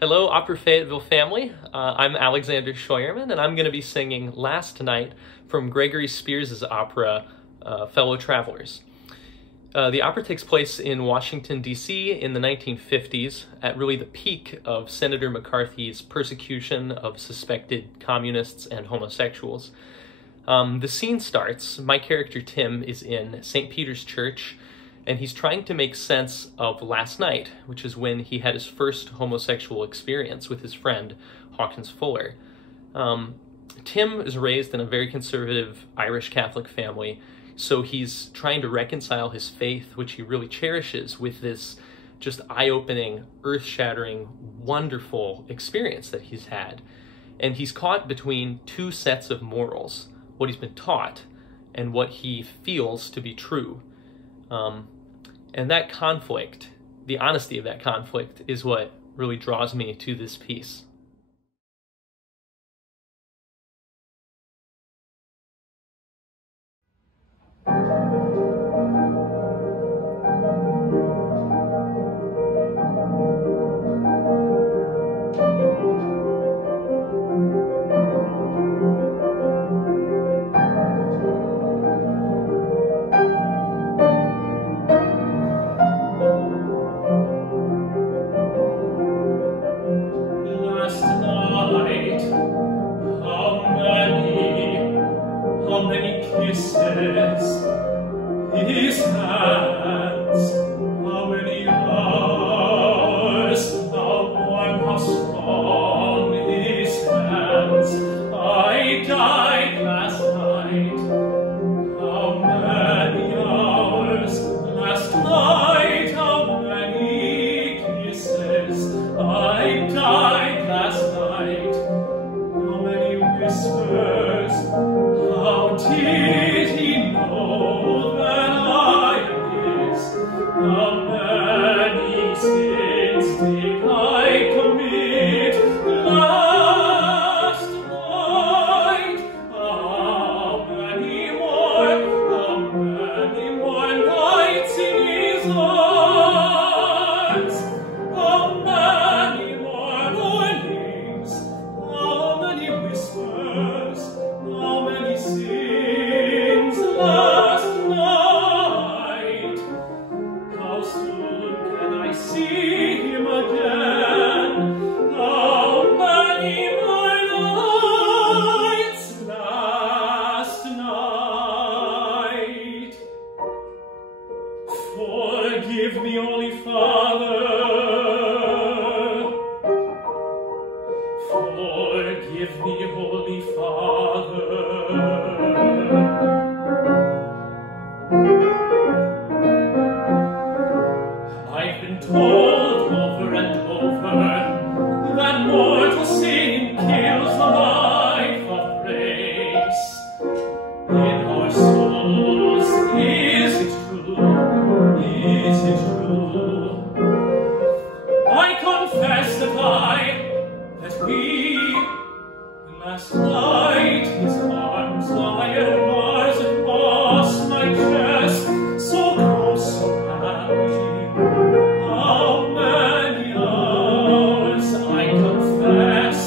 Hello, Opera Fayetteville family. I'm Alexander Scheuermann, and I'm going to be singing Last Night from Gregory Spears's opera, Fellow Travelers. The opera takes place in Washington, D.C. in the 1950s, at really the peak of Senator McCarthy's persecution of suspected communists and homosexuals. The scene starts, my character Tim is in St. Peter's Church, and he's trying to make sense of last night, which is when he had his first homosexual experience with his friend, Hawkins Fuller. Tim is raised in a very conservative Irish Catholic family, so he's trying to reconcile his faith, which he really cherishes, with this just eye-opening, earth-shattering, wonderful experience that he's had. And he's caught between two sets of morals, what he's been taught and what he feels to be true. And that conflict, the honesty of that conflict, is what really draws me to this piece. How many kisses, his hands, how many hours, how warm, how strong his hands. I died last night, how many hours, last night, how many kisses. I died last night, how many whispers. How did he know that I am his? How many sins did I commit last night? How many more nights in his arms? How many more mornings? How many whispers? How many sins last night? How soon can I see him again? How many more nights last night? Forgive me, Holy Father. Forgive me, Holy Father. I've been told over and over that mortal sin kills the life of grace. In our souls, is it true? Is it true? I confess that we, last night, his arms lion bars across my chest, so close, so happy. How many hours, I confess.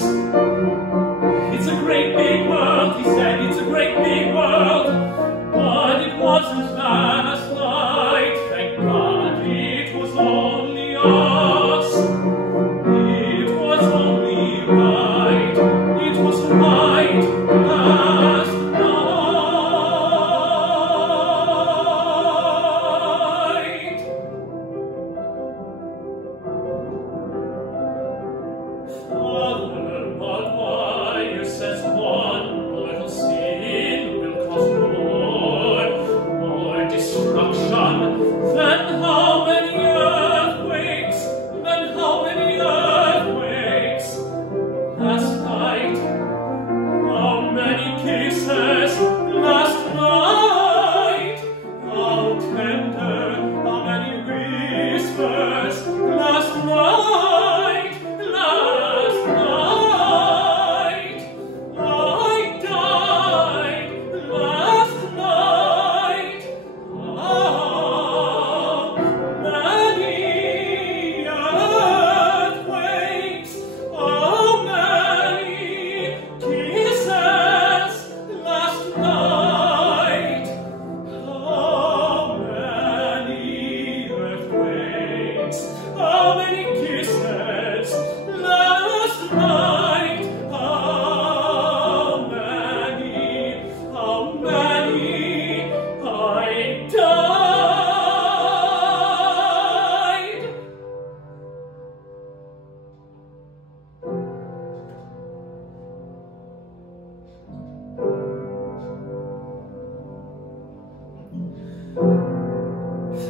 It's a great big world, he said, it's a great big world, but it wasn't last night, thank God, it was only us. It was only right, it was right last night. Father, but why says one mortal sin will cause more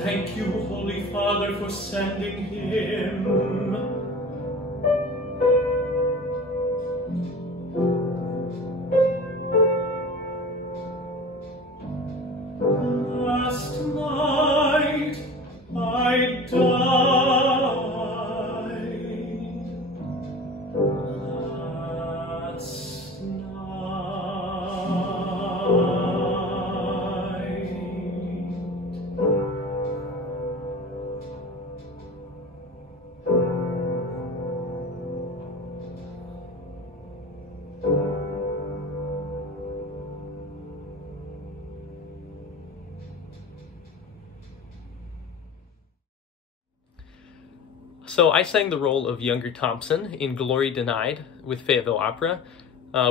Thank you, Holy Father, for sending him. Last night I died. Last So I sang the role of younger Thompson in Glory Denied with Fayetteville Opera,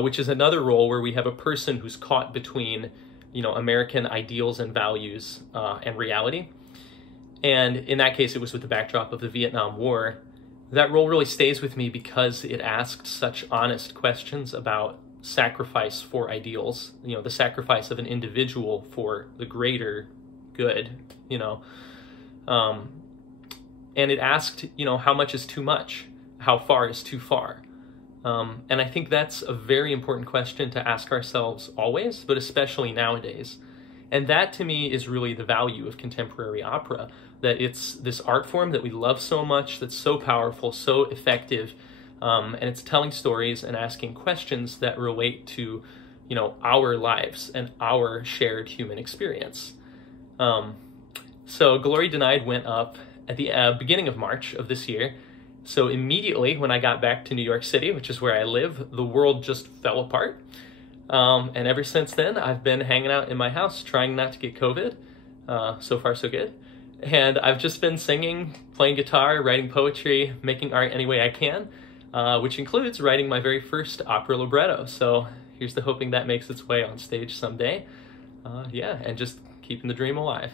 which is another role where we have a person who's caught between, American ideals and values and reality. And in that case, it was with the backdrop of the Vietnam War. That role really stays with me because it asked such honest questions about sacrifice for ideals, the sacrifice of an individual for the greater good, and it asked, how much is too much? How far is too far? And I think that's a very important question to ask ourselves always, but especially nowadays. And that to me is really the value of contemporary opera, that it's this art form that we love so much, that's so powerful, so effective, and it's telling stories and asking questions that relate to, our lives and our shared human experience. So Glory Denied went up at the beginning of March of this year. So immediately when I got back to New York City, which is where I live, the world just fell apart. And ever since then, I've been hanging out in my house, trying not to get COVID. So far, so good. And I've just been singing, playing guitar, writing poetry, making art any way I can, which includes writing my very first opera libretto. So here's to hoping that makes its way on stage someday. And just keeping the dream alive.